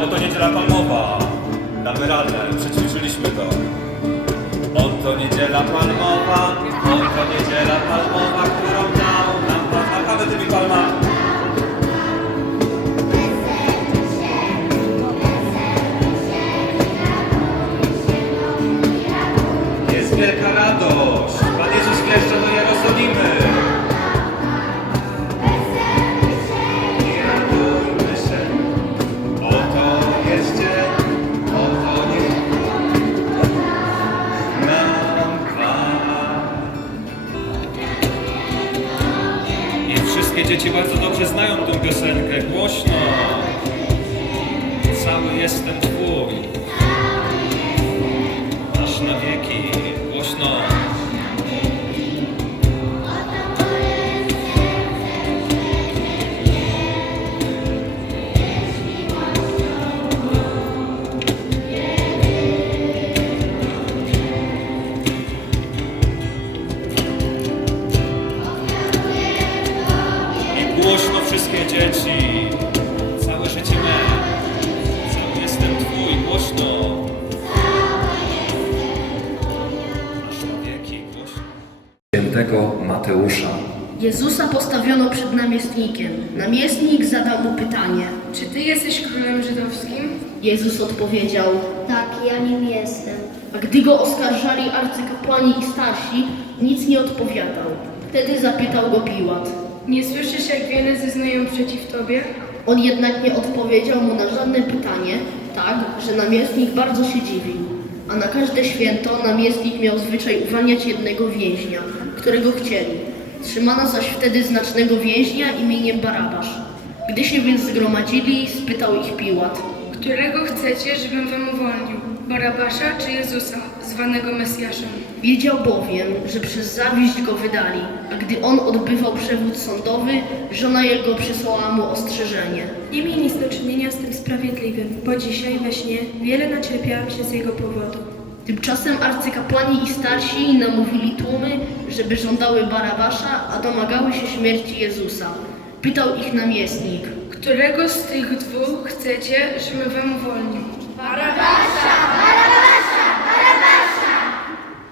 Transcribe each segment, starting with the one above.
bo to niedziela palmowa. Damy radę, przećwiczyliśmy to. Oto niedziela palmowa, oto niedziela palmowa, którą dał nam Pan. Machamy tymi palmami. Cały Jezusa postawiono przed namiestnikiem. Namiestnik zadał mu pytanie. Czy ty jesteś królem żydowskim? Jezus odpowiedział, Tak, ja nim jestem. a gdy go oskarżali arcykapłani i starsi, nic nie odpowiadał. Wtedy zapytał go Piłat. Nie słyszysz, jak wiele zeznają przeciw tobie? On jednak nie odpowiedział mu na żadne pytanie, tak, że namiestnik bardzo się dziwił. A na każde święto namiestnik miał zwyczaj uwalniać jednego więźnia, którego chcieli. Trzymano zaś wtedy znacznego więźnia imieniem Barabasz. Gdy się więc zgromadzili, spytał ich Piłat. Którego chcecie, żebym wam uwolnił? Barabasza czy Jezusa, zwanego Mesjaszem? Wiedział bowiem, że przez zawiść go wydali, a gdy on odbywał przewód sądowy, żona jego przysłała mu ostrzeżenie. Nie miej nic do czynienia z tym sprawiedliwym, bo dzisiaj we śnie wiele nacierpiałam się z jego powodu. Tymczasem arcykapłani i starsi namówili tłumy, żeby żądały Barabasza, a domagały się śmierci Jezusa. Pytał ich namiestnik. Którego z tych dwóch chcecie, żebym wam uwolnił?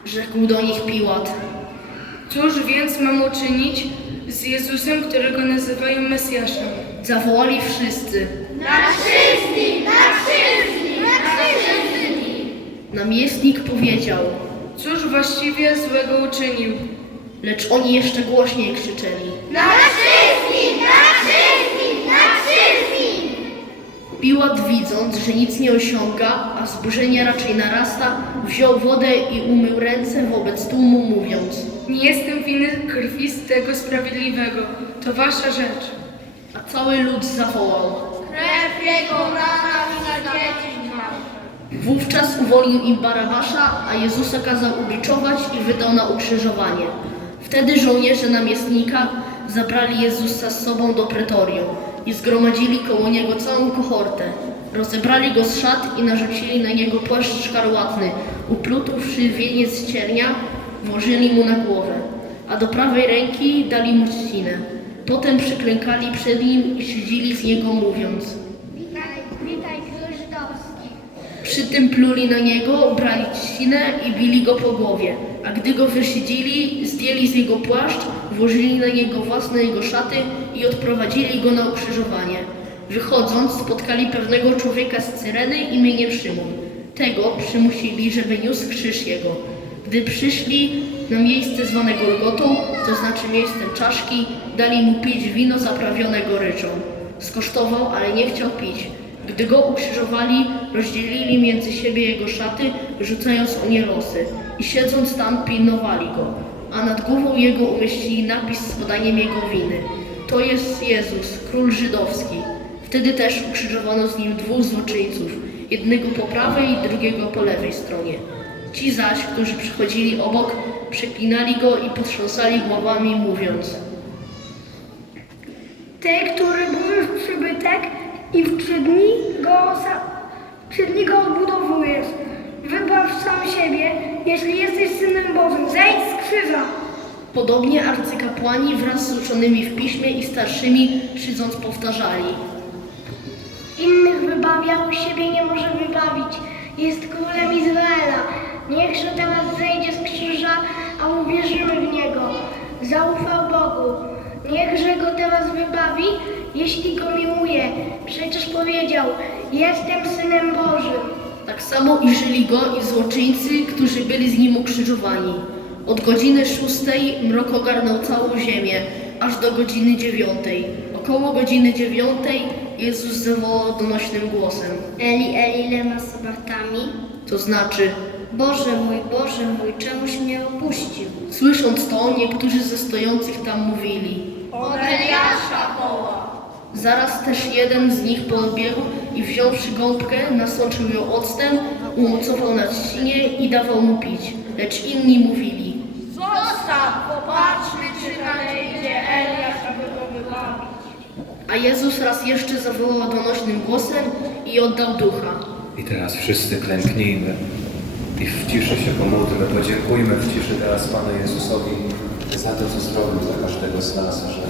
Rzekł do nich Piłat. Cóż więc mam uczynić z Jezusem, którego nazywają Mesjaszem? Zawołali wszyscy. Namiestnik powiedział, Cóż właściwie złego uczynił? lecz oni jeszcze głośniej krzyczeli. Piłat widząc, że nic nie osiąga, a wzburzenie raczej narasta, wziął wodę i umył ręce wobec tłumu, mówiąc Nie jestem winny krwi z tego sprawiedliwego. To wasza rzecz. A cały lud zawołał. Wówczas uwolnił im Barabasza, a Jezusa kazał ubiczować i wydał na ukrzyżowanie. Wtedy żołnierze namiestnika zabrali Jezusa z sobą do pretorium i zgromadzili koło niego całą kohortę. Rozebrali go z szat i narzucili na niego płaszcz szkarłatny, uplutówszy wieniec ciernia, włożyli mu na głowę, a do prawej ręki dali mu trzcinę. Potem przyklękali przed nim i szydzili z niego mówiąc. Witaj, witaj, król żydowski. Przy tym pluli na niego, brali trzcinę i bili go po głowie. A gdy go wyszydzili, zdjęli z niego płaszcz, włożyli na niego własne jego szaty i odprowadzili go na ukrzyżowanie. Wychodząc, spotkali pewnego człowieka z Cyreny imieniem Szymon. Tego przymusili, żeby niósł krzyż jego. Gdy przyszli na miejsce zwane Golgotą, to znaczy miejscem czaszki, dali mu pić wino zaprawione goryczą. Skosztował, ale nie chciał pić. Gdy go ukrzyżowali, rozdzielili między siebie jego szaty, rzucając o nie losy i siedząc tam pilnowali go, a nad głową jego umieścili napis z podaniem jego winy. To jest Jezus, król żydowski. Wtedy też ukrzyżowano z nim dwóch złoczyńców, jednego po prawej i drugiego po lewej stronie. Ci zaś, którzy przychodzili obok, przeklinali go i potrząsali głowami, mówiąc Ty, który burzysz przybytek i w trzy dni go, trzy dni go odbudowujesz. Wybaw sam siebie, jeśli jesteś Synem Bożym. Zejdź z krzyża. Podobnie arcykapłani wraz z uczonymi w piśmie i starszymi szydząc powtarzali. Innych wybawiał, siebie nie może wybawić. Jest królem Izraela. Niechże teraz zejdzie z krzyża, a uwierzymy w niego. Zaufał Bogu. Niechże go teraz wybawi, jeśli go miłuje. Przecież powiedział, jestem Synem Bożym. Tak samo i żyli go i złoczyńcy, którzy byli z nim ukrzyżowani. Od godziny szóstej mrok ogarnął całą ziemię, aż do godziny dziewiątej. Około godziny dziewiątej Jezus zawołał donośnym głosem. Eli, Eli, lema sabachtami. To znaczy, Boże mój, Boże mój, czemuś mnie opuścił? słysząc to, niektórzy ze stojących tam mówili. Od Eliasza woła. Zaraz też jeden z nich podbiegł i wziąwszy gąbkę, nasączył ją octem, umocował na trzcinie i dawał mu pić. Lecz inni mówili. Zostaw, popatrzmy, czy nadejdzie Eliasz, aby go wybawić. A Jezus raz jeszcze zawołał donośnym głosem i oddał ducha. I teraz wszyscy klęknijmy i w ciszy się pomódlmy. Podziękujmy w ciszy teraz Panu Jezusowi za to, co zrobił dla każdego z nas, że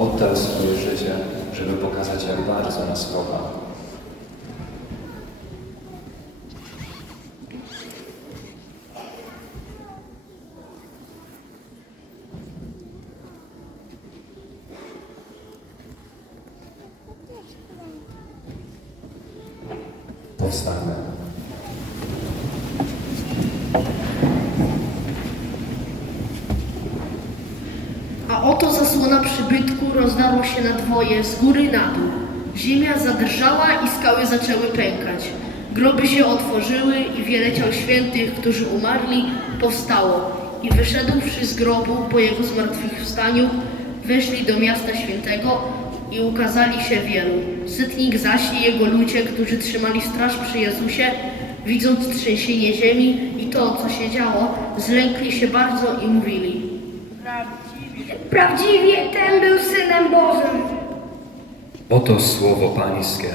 oddał swoje życie, żeby pokazać, jak bardzo nas kocha. Powstańmy. A oto zasłona rozdarła się na dwoje, z góry na dół. Ziemia zadrżała i skały zaczęły pękać. Groby się otworzyły i wiele ciał świętych, którzy umarli, powstało. I wyszedłszy z grobu po jego zmartwychwstaniu, weszli do miasta świętego i ukazali się wielu. Sytnik zaś i jego ludzie, którzy trzymali straż przy Jezusie, widząc trzęsienie ziemi i to, co się działo, zlękli się bardzo i mówili. Prawdziwie ten był Synem Bożym. Oto słowo Pańskie.